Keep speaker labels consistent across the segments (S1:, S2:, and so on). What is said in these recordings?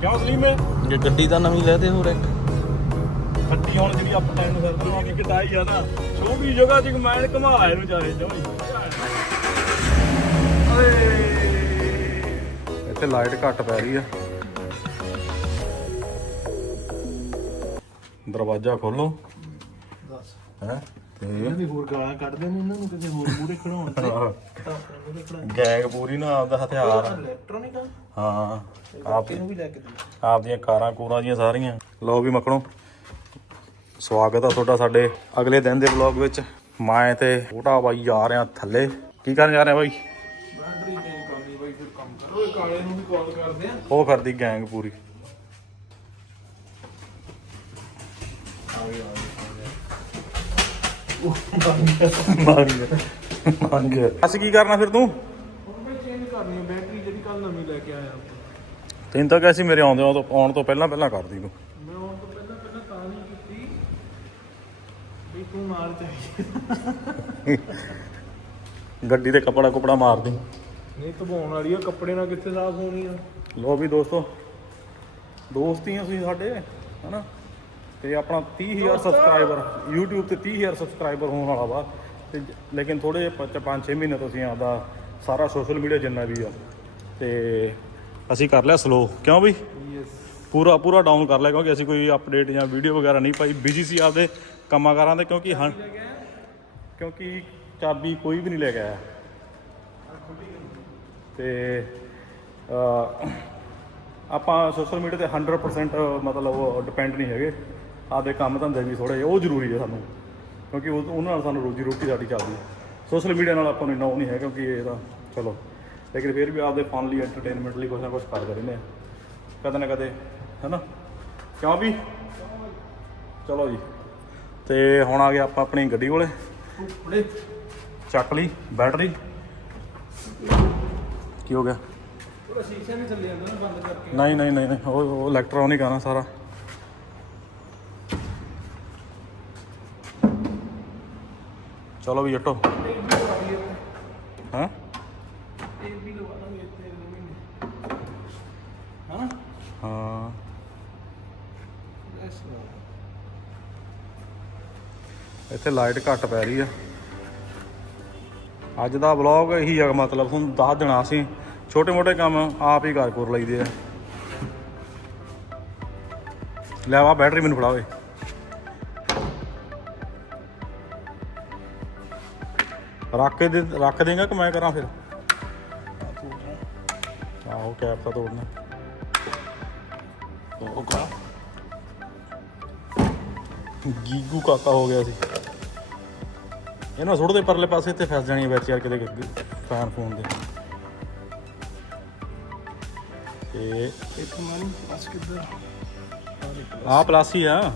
S1: ਕਿਉਂ ਸਲੀਮੇ
S2: ਜੇ ਗੱਡੀ ਤਾਂ ਨਵੀਂ ਲੈ ਦੇ ਹੋਰ ਇੱਕ।
S1: ਗੱਡੀ ਹੁਣ ਜਿਹੜੀ ਅਪ ਟਾਈਮ ਨੂੰ ਫਿਰਦੀ ਉਹ ਵੀ ਕਟਾਈ ਆ ਨਾ ਛੋਟੀ ਜਗ੍ਹਾ 'ਚ ਮੈਂ ਘੁਮਾ ਇਹਨੂੰ ਚਾਹੇ ਜਮੀ।
S3: ਇੱਥੇ ਲਾਈਟ ਘੱਟ ਪੈ ਰਹੀ ਆ। ਦਰਵਾਜ਼ਾ ਖੋਲੋ।
S1: ਦੱਸ।
S3: ਹੈ? ਤੇ
S1: ਵੀ ਹੋਰ ਗਾਲਾਂ ਕੱਢਦੇ ਨੇ ਇਹਨਾਂ ਨੂੰ ਕਿਤੇ ਹੋਰ ਮੂਰੇ ਖੜਾਉਣ ਤੇ। ਮੂਰੇ ਖੜਾ
S3: ਗੈਂਗ ਪੂਰੀ ਨਾ ਆਪਦਾ ਹਥਿਆਰ।
S1: ਇਲੈਕਟ੍ਰੋਨਿਕ ਆ।
S3: ਹਾਂ ਆਪ
S1: ਇਹਨੂੰ ਵੀ ਲੈ ਕੇ ਦੇ
S3: ਆਪਦੀਆਂ ਕਾਰਾਂ ਕੂਰਾਂ ਜੀਆਂ ਸਾਰੀਆਂ। ਲਓ ਵੀ ਮੱਖਣੋ ਸਵਾਗਤ ਆ ਤੁਹਾਡਾ ਸਾਡੇ ਅਗਲੇ ਦਿਨ ਦੇ ਵਲੌਗ ਵਿੱਚ। ਮੈਂ ਤੇ ਛੋਟਾ ਬਾਈ ਜਾ ਰਹੇ ਆ ਥੱਲੇ। ਕੀ ਕਰਨ ਜਾ ਰਹੇ ਆ ਬਾਈ?
S1: ਬੈਟਰੀ ਚੇਂਜ ਕਰਨੀ ਬਾਈ ਫਿਰ ਕੰਮ ਕਰੋ। ਇਹ ਕਾਲੇ ਨੂੰ ਵੀ ਕਾਲ ਕਰਦੇ ਆ।
S3: ਉਹ ਫਿਰਦੀ ਗੈਂਗ ਪੂਰੀ। ਮੰਗ ਮੰਗ ਅਸੀਂ ਕੀ ਕਰਨਾ ਫਿਰ ਤੂੰ
S1: ਚੇਂਜ ਕਰਨੀ ਹੈ ਬੈਟਰੀ ਜਿਹੜੀ ਕੱਲ ਨਵੀਂ ਲੈ ਕੇ ਆਇਆ ਆਪਾਂ
S3: ਤੈਨੂੰ ਤਾਂ ਕਿਹਾ ਸੀ ਮੇਰੇ ਆਉਂਦੇ ਆਉਣ ਤੋਂ ਪਹਿਲਾਂ ਪਹਿਲਾਂ ਕਰਦੀ ਤੂੰ
S1: ਮੈਂ ਆਉਣ ਤੋਂ ਪਹਿਲਾਂ ਪਹਿਲਾਂ ਤਾਂ ਨਹੀਂ ਕੀਤੀ ਵੀ ਤੂੰ ਨਾਲ ਚਾਹੀਏ
S3: ਗੱਡੀ ਤੇ ਕੱਪੜਾ ਕੁਪੜਾ ਮਾਰਦੀ
S1: ਨਹੀਂ ਧਵਾਉਣ ਵਾਲੀ ਆ ਕੱਪੜੇ ਨਾਲ ਕਿੱਥੇ ਸਾਫ਼ ਹੋਣੀ ਆ
S3: ਲੋ ਵੀ ਦੋਸਤੋ ਦੋਸਤੀ ਆ ਤੁਸੀਂ ਸਾਡੇ ਹਨਾ ਤੇ ਆਪਣਾ 30000 ਸਬਸਕ੍ਰਾਈਬਰ YouTube ਤੇ 30000 ਸਬਸਕ੍ਰਾਈਬਰ ਹੋਣ ਵਾਲਾ ਵਾ। ਤੇ ਲੇਕਿਨ ਥੋੜੇ 5-6 ਮਹੀਨੇ ਤੋਂ ਅਸੀਂ ਆਪਦਾ ਸਾਰਾ ਸੋਸ਼ਲ ਮੀਡੀਆ ਜਿੰਨਾ ਵੀ ਆ ਤੇ ਅਸੀਂ ਕਰ ਲਿਆ ਸਲੋ ਕਿਉਂ ਬਈ? ਪੂਰਾ ਪੂਰਾ ਡਾਊਨ ਕਰ ਲਿਆ ਕਿਉਂਕਿ ਅਸੀਂ ਕੋਈ ਅਪਡੇਟ ਜਾਂ ਵੀਡੀਓ ਵਗੈਰਾ ਨਹੀਂ ਪਾਈ। ਬਿਜ਼ੀ ਸੀ ਆਪਦੇ ਕੰਮਾਂ ਕਾਰਾਂ ਦੇ ਕਿਉਂਕਿ ਹਾਂ ਕਿਉਂਕਿ ਚਾਬੀ ਕੋਈ ਵੀ ਨਹੀਂ ਲੈ ਕੇ ਆਇਆ। ਤੇ ਆਪਾਂ ਸੋਸ਼ਲ ਮੀਡੀਆ ਤੇ 100% ਮਤਲਬ ਡਿਪੈਂਡ ਨਹੀਂ ਹੈਗੇ। ਆਪਦੇ ਕੰਮ ਧੰਦੇ ਵੀ ਥੋੜੇ ਉਹ ਜ਼ਰੂਰੀ ਹੈ ਸਾਨੂੰ। ਕਿਉਂਕਿ ਉਹ- ਉਹਨਾਂ ਨਾਲ ਸਾਨੂੰ ਰੋਜੀ ਰੋਟੀ ਸਾਡੀ ਚੱਲਦੀ ਹੈ। ਸੋਸ਼ਲ ਮੀਡੀਆ ਨਾਲ ਆਪਾਂ ਨੂੰ ਇੰਨਾ ਉਹ ਨਹੀਂ ਹੈ ਕਿਉਂਕਿ ਇਹ ਤਾਂ ਚਲੋ। ਲੇਕਿਨ ਫਿਰ ਵੀ ਆਪਦੇ ਫਨ ਲਈ ਐਂਟਰਟੇਨਮੈਂਟ ਲਈ ਕੁਛ ਨਾ ਕੁਛ ਕਰਦੇ ਰਹਿੰਦੇ ਆ। ਕਦੇ ਨਾ ਕਦੇ ਹੈਨਾ? ਕਿਉਂ ਵੀ? ਚਲੋ ਜੀ। ਤੇ ਹੁਣ ਆ ਗਿਆ ਆਪਾਂ ਆਪਣੀ ਗੱਡੀ ਕੋਲੇ। ਚੱਕ ਲਈ ਬੈਟਰੀ। ਕੀ ਹੋ ਗਿਆ?
S1: ਥੋੜਾ ਸ਼ੀਸ਼ਾ ਨਹੀਂ ਚੱਲਿਆ ਜਾਂਦਾ ਨਾ ਬੰਦ ਕਰਕੇ।
S3: ਨਹੀਂ ਨਹੀਂ ਨਹੀਂ ਉਹ ਇਲੈਕਟ੍ਰੋਨਿਕ ਆ ਨਾ ਸਾਰਾ। ਚਲੋ ਵੀ ਜੱਟੋ। ਹਾਂ?
S1: ਇਹ ਵੀ ਲਵਾ ਲਾਂਗੇ ਇੱਥੇ ਮਹੀਨੇ ਹਾਂ।
S3: ਇੱਥੇ ਲਾਈਟ ਘੱਟ ਪੈ ਰਹੀ ਆ। ਅੱਜ ਦਾ ਵਲੌਗ ਇਹੀ ਆ ਮਤਲਬ ਹੁਣ ਦੱਸ ਦੇਣਾ ਅਸੀਂ ਛੋਟੇ ਮੋਟੇ ਕੰਮ ਆਪ ਹੀ ਕਰ ਕਰ ਲਈਦੇ ਆ। ਲੈ ਆ ਬੈਟਰੀ ਮੈਨੂੰ ਫੜਾ ਓਏ। ਰੱਖ ਕੇ ਦੇ ਰੱਖ ਦੇਗਾ ਕਿ ਮੈਂ ਕਰਾਂ ਫਿਰ? ਆਹੋ ਕੈਪ ਤਾਂ ਤੋੜਨਾ। ਉਹ ਕਾ ਗੀਗੂ ਕਾਕਾ ਹੋ ਗਿਆ ਸੀ। ਇਹਨਾਂ ਸੁੱਟ ਦੇ ਪਰਲੇ ਪਾਸੇ ਇੱਥੇ ਫਸ ਜਾਣੀ ਵਿੱਚ ਯਾਰ ਕਿਤੇ ਫੈਨ ਫੋਨ ਦੇ ਤੇ।
S1: ਇੱਕ ਮਾਨੀ ਬਸ ਕਿੱਧਰ?
S3: ਆਹ ਪਲਾਸ ਹੀ ਆ।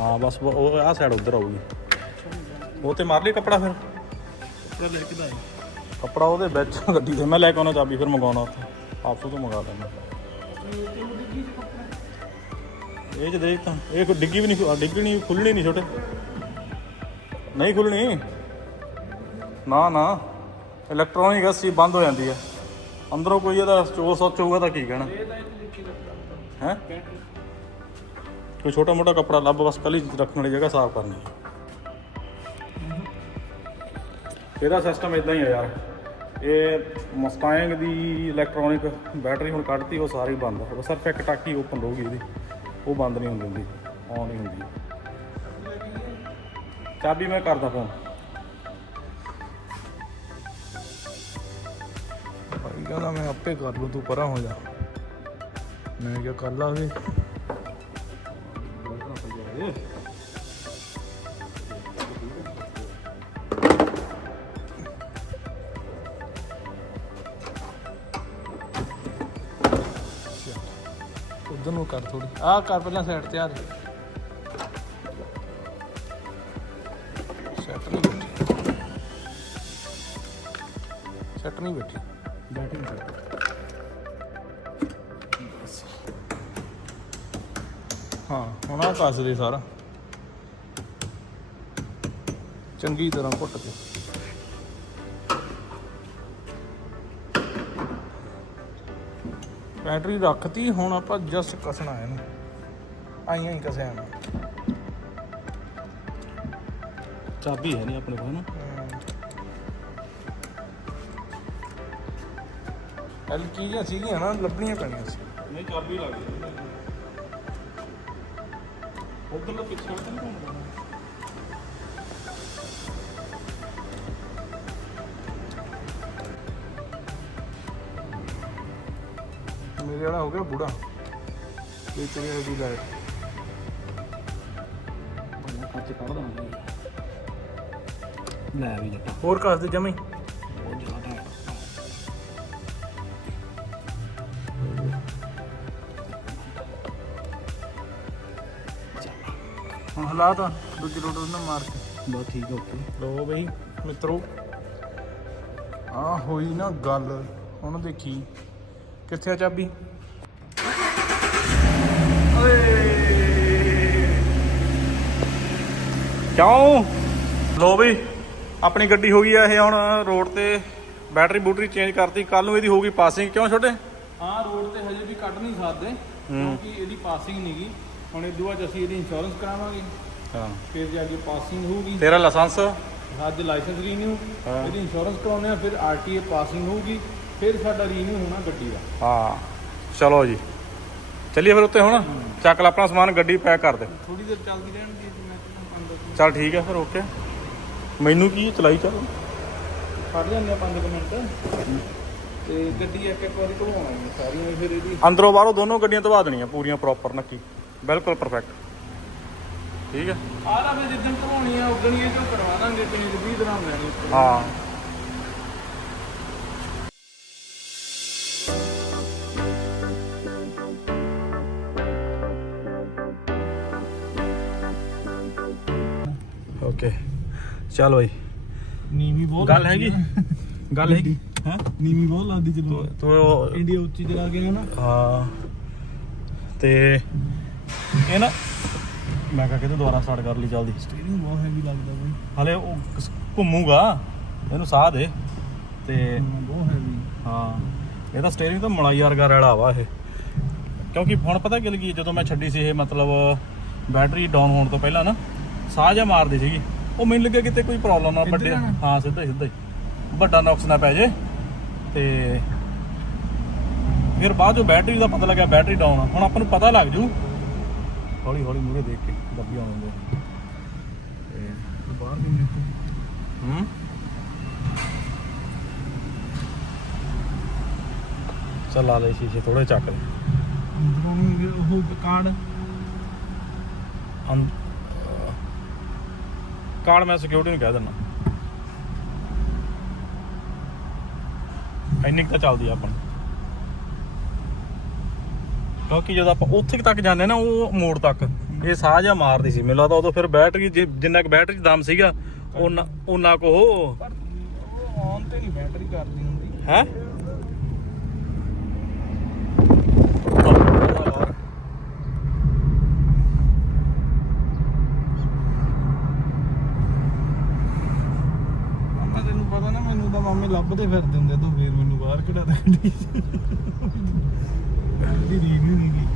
S3: ਹਾਂ ਬਸ ਉਹ- ਆਹ ਸਾਈਡ ਉਧਰ ਆਊਗੀ। ਉਹ ਤੇ ਮਾਰ ਲਈ ਕੱਪੜਾ ਫਿਰ।
S1: ਕੱਪੜਾ ਲੈ ਕੇ
S3: ਕੱਪੜਾ ਉਹਦੇ ਵਿੱਚ, ਗੱਡੀ ਤੇ। ਮੈਂ ਲੈ ਕੇ ਆਉਣਾ ਚਾਬੀ, ਫਿਰ ਮੰਗਾਉਣਾ ਉੱਥੇ। ਆਪਸੋਂ ਤੋਂ ਮੰਗਾ ਲੈਣਾ ਇਹ ਚ ਦੇਖ ਤਾਂ, ਇਹ ਕੋਈ ਡਿੱਗੀ ਵੀ ਨਹੀਂ ਖੁ- ਡਿੱਗਣੀ ਖੁੱਲਣੀ ਨਹੀਂ ਛੋਟੇ। ਨਹੀਂ ਖੁੱਲਣੀ ਨਾ ਨਾ। ਇਲੈਕਟ੍ਰੋਨਿਕ ਅਸੀਂ ਬੰਦ ਹੋ ਜਾਂਦੀ ਹੈ। ਅੰਦਰੋਂ ਕੋਈ ਇਹਦਾ ਚੋਰ ਸੋਚ ਹੋਊਗਾ ਤਾਂ ਕੀ ਕਹਿਣਾ? ਹੈ? ਕੋਈ ਛੋਟਾ ਮੋਟਾ ਕੱਪੜਾ ਲੱਭ, ਬਸ ਕੱਲੀ ਰੱਖਣ ਵਾਲੀ ਜਗ੍ਹਾ ਸਾਫ਼ ਕਰਨੀ। ਇਹਦਾ ਸਿਸਟਮ ਇਦਾਂ ਹੀ ਆ ਯਾਰ। ਇਹ ਮਸਟੈਂਗ ਦੀ ਇਲੈਕਟ੍ਰੋਨਿਕ ਬੈਟਰੀ ਹੁਣ ਕੱਢਤੀ, ਉਹ ਸਾਰੀ ਬੰਦ ਹੈ ਸਿਰਫ ਇੱਕ ਟਾਕੀ ਓਪਨ ਰਹੂਗੀ ਇਹਦੀ। ਉਹ ਬੰਦ ਨਹੀਂ ਹੁੰਦੀ ਹੁੰਦੀ ਆਨ ਨਹੀਂ ਹੁੰਦੀ। ਚਾਬੀ ਮੈਂ ਕਰਦਾ ਫੋਨ
S1: ਭਾਈ ਕਹਿੰਦਾ ਮੈਂ ਆਪੇ ਕਰ ਲੂ, ਤੂੰ ਪਰਾਂ ਹੋ ਜਾ। ਮੈਂ ਕਿਹਾ, ਕਰ ਲਾਂਗੇ ਕਰ ਥੋੜੀ ਆਹ ਕਰ ਪਹਿਲਾਂ ਸਾਈਡ ਤੇ ਆ ਦੇ। ਸੈਟ ਨਹੀਂ ਬੈਠੀ। ਸੈਟ ਨਹੀਂ ਬੈਠੀ। ਬੈਠੀ ਹਾਂ ਹੁਣ ਆ ਕੱਸ ਦੇ ਸਾਰਾ। ਚੰਗੀ ਤਰ੍ਹਾਂ ਘੁੱਟ ਕੇ। ਬੈਟਰੀ ਰੱਖਤੀ ਹੁਣ ਆਪਾਂ ਜਸਟ ਕਸਣਾ ਇਹਨੂੰ। ਆਈਆਂ ਹੀ ਕਸਿਆ ਨਾ
S3: ਚਾਬੀ ਹੈ ਨਹੀਂ ਆਪਣੇ ਕੋਲ ਨਾ।
S1: ਚੀਜ਼ਾਂ ਸੀਗੀਆਂ ਨਾ ਲੱਭਣੀਆਂ ਪੈਣੀਆਂ ਸੀ।
S3: ਨਹੀਂ ਚਾਬੀ ਲੱਗ ਗਈ। ਉਧਰਲਾ ਪਿੱਛੇ ਤਾਂ ਨਹੀਂ
S1: ਮੇਰੇ ਵਾਲਾ ਹੋ ਗਿਆ ਬੁੜਾ।
S3: ਖੱਚ ਕੱਢ ਦਾਂਗੇ ਲੈ ਵੀ ਜੱਟਾ।
S1: ਹੋਰ ਕਸ ਦੇ ਜਮੀ?
S3: ਬਹੁਤ ਜ਼ਿਆਦਾ ਹੈ।
S1: ਹੁਣ ਹਾਲਾਤ ਦੂਜੀ ਰੋਡ ਉਹਨਾਂ ਮਾਰ ਕੇ।
S3: ਬਹੁਤ ਠੀਕ ਓਕੇ
S1: ਲੋ ਬਈ ਮਿੱਤਰੋ। ਆ ਹੋਈ ਨਾ ਗੱਲ ਹੁਣ ਦੇਖੀ। ਕਿੱਥੇ ਆ ਚਾਬੀ?
S3: ਕਿਉਂ? ਲੋ ਬਈ ਆਪਣੀ ਗੱਡੀ ਹੋ ਗਈ ਆ ਇਹ ਹੁਣ ਰੋਡ ਤੇ। ਬੈਟਰੀ ਬੂਟਰੀ ਚੇਂਜ ਕਰਤੀ ਕੱਲ ਨੂੰ ਇਹਦੀ ਹੋਊਗੀ ਪਾਸਿੰਗ ਕਿਉਂ ਛੋਟੇ?
S1: ਹਾਂ ਰੋਡ ਤੇ ਹਜੇ ਵੀ ਕੱਢ ਨਹੀਂ ਸਕਦੇ ਕਿਉਂਕਿ ਇਹਦੀ ਪਾਸਿੰਗ ਨਹੀਂਗੀ ਹੁਣ ਇਹ ਬਾਅਦ ਅਸੀਂ ਇਹਦੀ ਇੰਸ਼ੋਰੈਂਸ ਕਰਾਵਾਂਗੇ।
S3: ਹਾਂ।
S1: ਫਿਰ ਜਾ ਕੇ ਪਾਸਿੰਗ ਹੋਊਗੀ।
S3: ਤੇਰਾ ਲਾਇਸੈਂਸ?
S1: ਅੱਜ ਲਾਇਸੈਂਸ ਰੀਨਿਊ
S3: ਹਾਂ।
S1: ਇਹਦੀ ਇੰਸ਼ੋਰੈਂਸ ਕਰਾਉਣੇ ਆ ਫਿਰ ਆਰਟੀਏ ਪਾਸਿੰਗ ਹੋਊਗੀ। ਫਿਰ ਸਾਡਾ ਰੀਨਿਊ ਹੋਣਾ ਗੱਡੀ ਦਾ।
S3: ਹਾਂ ਚਲੋ ਜੀ। ਚੱਲੀਏ ਫਿਰ ਉੱਤੇ ਹੁਣ। ਚੱਕ ਲੈ ਆਪਣਾ ਸਮਾਨ ਗੱਡੀ ਪੈਕ ਕਰ ਦੇ।
S1: ਥੋੜੀ ਦੇਰ ਚੱਲਦੀ ਰਹਿਣਗੀ ਮੈਂ ਤੁਹਾਨੂੰ ਪੰਜ
S3: ਚੱਲ ਠੀਕ ਹੈ ਫਿਰ ਓਕੇ ਮੈਨੂੰ ਕੀ ਚਲਾਈ ਚੱਲ?
S1: ਫੜ ਜਾਂਦੇ ਆ 5 ਮਿੰਟ। ਤੇ ਗੱਡੀ ਇੱਕ ਇੱਕ ਵਾਰੀ ਧਵਾਉਣੀ ਹੈ ਸਾਰੀਆਂ ਫਿਰ ਇਹਦੀ।
S3: ਅੰਦਰੋਂ ਬਾਹਰੋਂ ਦੋਨੋਂ ਗੱਡੀਆਂ ਧਵਾ ਦੇਣੀਆਂ ਪੂਰੀਆਂ ਪ੍ਰੋਪਰ ਨੱਕੀ। ਬਿਲਕੁਲ ਪਰਫੈਕਟ ਠੀਕ ਹੈ।
S1: ਆਹ ਤਾਂ ਜਿੱਦਣ ਧਵਾਉਣੀ ਆ ਉਦੋਂ ਹੀ ਇਹ ਤੋਂ ਕਰਵਾ ਦਾਂਗੇ ਚੇਂਜ 20 ਦਰਾਮ ਲੈਣੀ।
S3: ਹਾਂ। ਚੱਲ ਬਈ
S1: ਨੀਵੀਂ ਬਹੁਤ
S3: ਗੱਲ ਹੈਗੀ। ਗੱਲ ਹੈਗੀ? ਹੈ?
S1: ਨੀਵੀਂ ਬਹੁਤ ਲੱਗਦੀ ਜਦੋਂ
S3: ਤੂੰ
S1: ਇੰਡੀਆ ਉੱਚੀ ਚਲਾ ਗਿਆ ਨਾ।
S3: ਹਾਂ। ਤੇ ਇਹ ਨਾ ਮੈਂ ਕਹਾਂ ਕਿ ਤੂੰ ਦੁਬਾਰਾ ਸਟਾਰਟ ਕਰ ਲਈ ਜਲਦੀ।
S1: ਸਟੀਅਰਿੰਗ ਬਹੁਤ ਹੈਵੀ ਲੱਗਦਾ ਬਈ।
S3: ਹਲੇ ਉਹ ਘੁੰਮੂਗਾ। ਇਹਨੂੰ ਸਾਹ ਦੇ। ਤੇ
S1: ਬਹੁਤ ਹੈਵੀ
S3: ਹਾਂ। ਇਹ ਤਾਂ ਸਟੀਅਰਿੰਗ ਤਾਂ ਮਲਾਈ ਵਰਗਾ ਰੈਲਾ ਵਾ ਇਹ। ਕਿਉਂਕਿ ਹੁਣ ਪਤਾ ਕੀ ਲੱਗੀ ਜਦੋਂ ਮੈਂ ਛੱਡੀ ਸੀ ਇਹ ਮਤਲਬ ਬੈਟਰੀ ਡਾਊਨ ਹੋਣ ਤੋਂ ਪਹਿਲਾਂ ਨਾ ਸਾਹ ਜਾ ਮਾਰਦੀ ਸੀਗੀ। ਉਹ ਮੈਨੂੰ ਲੱਗਿਆ ਕਿਤੇ ਕੋਈ ਪ੍ਰੋਬਲਮ ਨਾ ਵੱਡੇ? ਹਾਂ ਸਿੱਧਾ ਹੀ ਸਿੱਧਾ ਹੀ। ਵੱਡਾ ਨੁਕਸ ਨਾ ਪੈ ਜੇ। ਤੇ ਫਿਰ ਬਾਅਦ ਜੋ ਬੈਟਰੀ ਦਾ ਪਤਾ ਲੱਗਿਆ ਬੈਟਰੀ ਡਾਊਨ ਆ। ਹੁਣ ਆਪਾਂ ਨੂੰ ਪਤਾ ਲੱਗ ਜੂ। ਹੌਲੀ ਹੌਲੀ ਮੂਰੇ ਦੇਖ ਕੇ ਦੱਬੀ ਆਉਂਦੇ ਤੇ
S1: ਬਾਹਰ ਵੀ ਨਿਕਲ
S3: ਹੂੰ? ਚੱਲ ਲਾ ਲੈ ਸ਼ੀਸ਼ੇ ਥੋੜੇ ਚੱਕ ਲੈ।
S1: ਅੰਦਰੋਂ ਉਹ ਕਾਰਡ।
S3: ਕਾਰਡ ਮੈਂ ਸਿਕਿਉਰਿਟੀ ਨੂੰ ਕਹਿ ਦਿੰਦਾ। ਇੰਨੀ ਤਾਂ ਚੱਲਦੀ ਆ ਆਪਾਂ। ਕਿਉਂਕਿ ਜਦੋਂ ਆਪਾਂ ਉੱਥੇ ਤੱਕ ਜਾਂਦੇ ਨਾ ਉਹ ਮੋੜ ਤੱਕ ਇਹ ਸਾਹ ਜਿਹਾ ਮਾਰਦੀ ਸੀ। ਮੈਨੂੰ ਲੱਗਦਾ ਉਦੋਂ ਫਿਰ ਬੈਟਰੀ ਜਿ- ਜਿੰਨਾ ਕੁ ਬੈਟਰੀ 'ਚ ਦਮ ਸੀਗਾ ਉਹਨਾਂ ਉਹਨਾਂ ਕੋ
S1: ਪਰ ਉਹ ਔਨ ਤੇ ਨਹੀਂ ਬੈਟਰੀ ਕਰਦੀ ਹੁੰਦੀ।
S3: ਹੈ
S1: ਮਾਮਾ ਤੈਨੂੰ ਪਤਾ ਨਾ ਮੈਨੂੰ ਤਾਂ ਮਾਮੇ ਲੱਭਦੇ ਫਿਰਦੇ ਹੁੰਦੇ ਤੂੰ ਫੇਰ ਮੈਨੂੰ ਬਾਹਰ ਕਢਾ ਦੇ ਗੱਡੀ ਦੀ ਰੀਵ ਨਹੀਂ ਗਈ।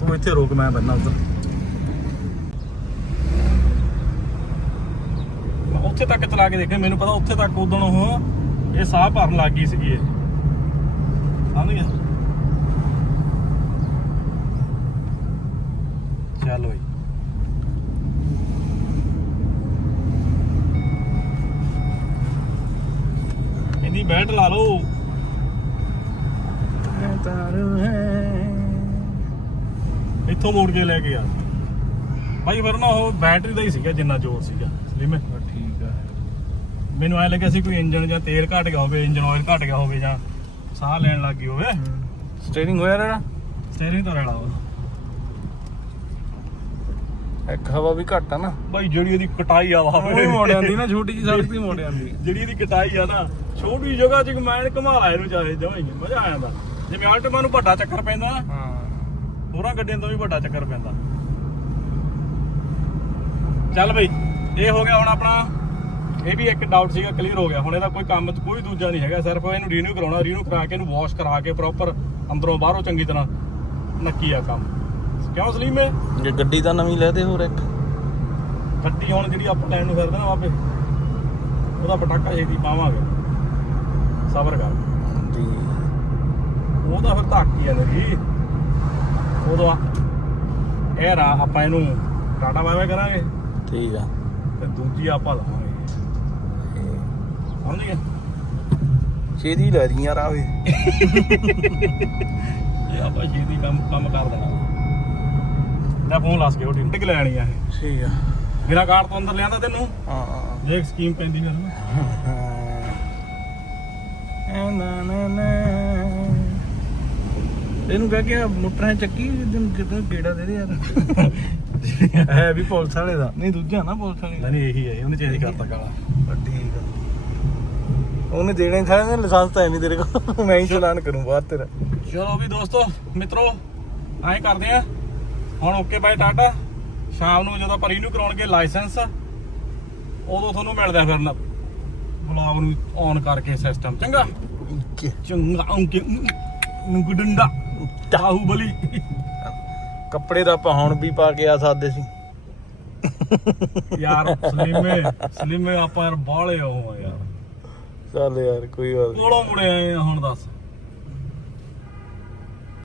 S3: ਤੂੰ ਇੱਥੇ ਰੋਕ, ਮੈਂ ਬੰਨਾ ਉਧਰ। ਉੱਥੇ ਤੱਕ ਚਲਾ ਕੇ ਦੇਖੇ ਮੈਨੂੰ ਪਤਾ ਉੱਥੇ ਤੱਕ ਉਦੋਂ ਉਹ ਇਹ ਸਾਹ ਭਰਨ ਲੱਗ ਗਈ ਸੀਗੀ ਇਹ। ਸਮਝ ਗਿਆ ਚੱਲ ਬਈ ਇਹਦੀ ਬੈਟ ਲਾ ਲਓ ਇੱਥੋਂ ਮੋੜ ਕੇ ਲੈ ਕੇ ਆ ਭਾਈ ਫਿਰ ਨਾ ਉਹ ਬੈਟਰੀ ਦਾ ਹੀ ਸੀਗਾ ਜਿੰਨਾ ਜ਼ੋਰ ਸੀਗਾ ਲਿਮਿਟ
S1: ਠੀਕ ਆ।
S3: ਮੈਨੂੰ ਐ ਲੱਗਿਆ ਸੀ ਕੋਈ ਇੰਜਨ ਜਾਂ ਤੇਲ ਘਟ ਗਿਆ ਹੋਵੇ ਇੰਜਨ ਆਇਲ ਘਟ ਗਿਆ ਹੋਵੇ ਜਾਂ ਸਾਹ ਲੈਣ ਲੱਗ ਗਈ ਹੋਵੇ।
S1: ਸਟੀਅਰਿੰਗ ਹੋਇਆ ਨਾ
S3: ਸਟੀਅਰਿੰਗ ਤਾਂ ਰੈਲਾ ਵਾ।
S1: ਇੱਕ ਹਵਾ ਵੀ ਘੱਟ ਆ ਨਾ।
S3: ਭਾਈ ਜਿਹੜੀ ਇਹਦੀ ਕਟਾਈ ਆ ਵਾ।
S1: ਉਹ ਮੋੜ ਜਾਂਦੀ ਨਾ ਛੋਟੀ ਜੀ ਸੜਕ ਤੇ ਮੋੜ ਜਾਂਦੀ।
S3: ਜਿਹੜੀ ਇਹਦੀ ਕਟਾਈ ਆ ਨਾ ਛੋਟੀ ਜਗ੍ਹਾ 'ਚ ਮੈਂ ਘੁਮਾ ਲਾ ਇਹਨੂੰ ਚਾਹੇ ਜਮਾਂ ਹੀ ਨਹੀਂ, ਮਜ਼ਾ ਆ ਜਾਂਦਾ। ਜਿਵੇਂ ਆਲਟਮਾ ਨੂੰ ਵੱਡਾ ਚੱਕਰ ਪੈਂਦਾ ਨਾ
S1: ਹਾਂ।
S3: ਹੋਰਾਂ ਗੱਡੀਆਂ ਤੋਂ ਵੀ ਵੱਡਾ ਚੱਕਰ ਪੈਂਦਾ। ਚੱਲ ਬਈ ਇਹ ਹੋ ਗਿਆ ਹੁਣ ਆਪਣਾ ਇਹ ਵੀ ਇੱਕ ਡਾਊਟ ਸੀਗਾ ਕਲੀਅਰ ਹੋ ਗਿਆ। ਹੁਣ ਇਹਦਾ ਕੋਈ ਕੰਮ ਕੋਈ ਦੂਜਾ ਨਹੀਂ ਹੈਗਾ ਸਿਰਫ ਇਹਨੂੰ ਰੀਨਿਊ ਕਰਾਉਣਾ ਰੀਨਿਊ ਕਰਾ ਕੇ ਇਹਨੂੰ ਵਾਸ਼ ਕਰਾ ਕੇ ਪ੍ਰੋਪਰ ਅੰਦਰੋਂ ਬਾਹਰੋਂ ਚੰਗੀ ਤਰ੍ਹਾਂ ਨੱਕੀ ਆ ਕੰਮ। ਕਿਉਂ ਸਲੀਮੇ
S1: ਜੇ ਗੱਡੀ ਤਾਂ ਨਵੀਂ ਲੈ ਦੇ ਹੋਰ ਇੱਕ।
S3: ਗੱਡੀ ਹੁਣ ਜਿਹੜੀ ਆਪਾਂ ਟਾਈਮ ਨੂੰ ਫਿਰਦੇ ਨਾ ਬਾਬੇ ਉਹਦਾ ਪਟਾਕਾ ਛੇਤੀ ਪਾਵਾਂਗੇ। ਸਬਰ ਕਰ।
S1: ਜੀ
S3: ਉਹ ਤਾਂ ਫਿਰ ਧੱਕ ਹੀ ਜਾਂਦੇ ਜੀ ਉਦੋਂ ਇਹ ਰਾ ਆਪਾਂ ਇਹਨੂੰ ਟਾਟਾ ਬਾਏ ਕਰਾਂਗੇ
S1: ਠੀਕ ਆ।
S3: ਤੇ ਦੂਜੀ ਆਪਾਂ ਲਾਵਾਂਗੇ। ਸਮਝ ਗਏ?
S1: ਛੇਦੀ ਲੈ ਦੀ ਯਾਰ ਆਵੇ
S3: ਇਹ ਆਪਾਂ ਛੇਤੀ ਕੰਮ ਕੰਮ ਕਰ ਦੇਣਾ। ਲੈ ਫੋਨ ਲਾਸ ਕੇ ਉਹ ਟਿੰਟਕ ਲੈ ਆਣੀ ਆ ਇਹ?
S1: ਠੀਕ ਆ।
S3: ਬਿਨਾ ਕਾਰਡ ਤੋਂ ਅੰਦਰ ਲਿਆਂਦਾ ਤੈਨੂੰ?
S1: ਹਾਂ।
S3: ਦੇਖ ਸਕੀਮ ਪੈਂਦੀ ਫਿਰ ਨਾ
S1: ਐ ਨਾ ਨਾ ਨਾ। ਇਹਨੂੰ ਕਹਿ ਕੇ ਮੋਟਰਾਂ ਚੱਕੀ ਦਿਨ ਕਿਤੇ ਗੇੜਾ ਦੇ ਦੇ ਯਾਰ। ਹੈ ਵੀ ਪੁਲਿਸ ਵਾਲੇ ਦਾ। ਨਹੀਂ ਦੂਜਾ ਨਾ ਪੁਲਿਸ ਵਾਲੇ
S3: ਨਹੀਂ ਇਹੀ ਹੈ ਉਹਨੇ ਚੇਂਜ ਕਰਤਾ ਕਾਲਾ
S1: ਠੀਕ ਆ। ਉਹਨੇ ਦੇਣੇ ਥਾ ਲਾਇਸੈਂਸ ਤਾਂ ਨਹੀਂ ਤੇਰੇ ਕੋਲ। ਮੈਂ ਹੀ ਚਲਾਨ ਕਰੂੰ ਬਾਅਦ ਤੇਰਾ।
S3: ਚਲੋ ਵੀ ਦੋਸਤੋ ਮਿੱਤਰੋ ਐਂ ਕਰਦੇ ਆ। ਹੁਣ ਓਕੇ ਬਾਏ ਟਾਟਾ। ਸ਼ਾਮ ਨੂੰ ਜਦੋਂ ਆਪਾਂ ਰੀਨਿਊ ਕਰਾਉਣਗੇ ਲਾਇਸੈਂਸ ਉਦੋਂ ਤੁਹਾਨੂੰ ਮਿਲਦਾ ਫਿਰ ਨਾ। ਬਲੌਗ ਨੂੰ ਔਨ ਕਰਕੇ ਸਿਸਟਮ ਚੰਗਾ? ਚੰਗਾ ਓਕੇ। ਨੁਗਡੰਡਾ ਬਾਹੂਬਲੀ
S1: ਕੱਪੜੇ ਤਾਂ ਆਪਾਂ ਹੁਣ ਵੀ ਪਾ ਕੇ ਆ ਸਕਦੇ ਸੀ।
S3: ਯਾਰ ਸਲੀਮੇ ਸਲੀਮੇ ਆਪਾਂ ਯਾਰ ਬਾਹਲੇ ਹੋ ਯਾਰ।
S1: ਚੱਲ ਯਾਰ ਕੋਈ ਗੱਲ ਨੀ।
S3: ਕੋਲੋਂ ਮੁੜੇ ਆਏ ਆ ਹੁਣ ਦੱਸ।